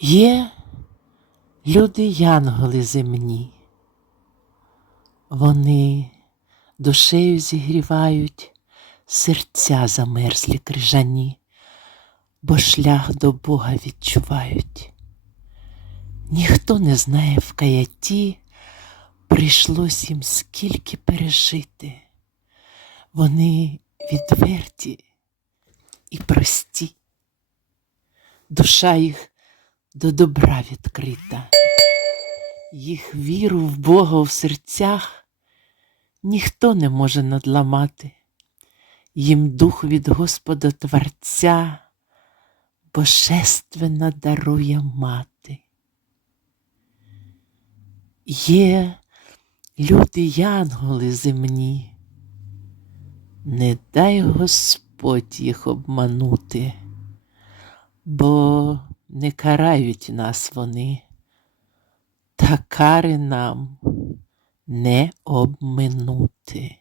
Є люди янголи земні, вони душею зігрівають серця замерзлі крижані, бо шлях до Бога відчувають. Ніхто не знає в каяті, прийшлось їм скільки пережити. Вони відверті і прості, душа їх до добра відкрита, їх віру в Бога в серцях ніхто не може надламати, їм дух від Господа Творця божественно дарує мати. Є люди янголи земні, не дай Господь їх обманути, бо не карають нас вони, та кари нам не обминути.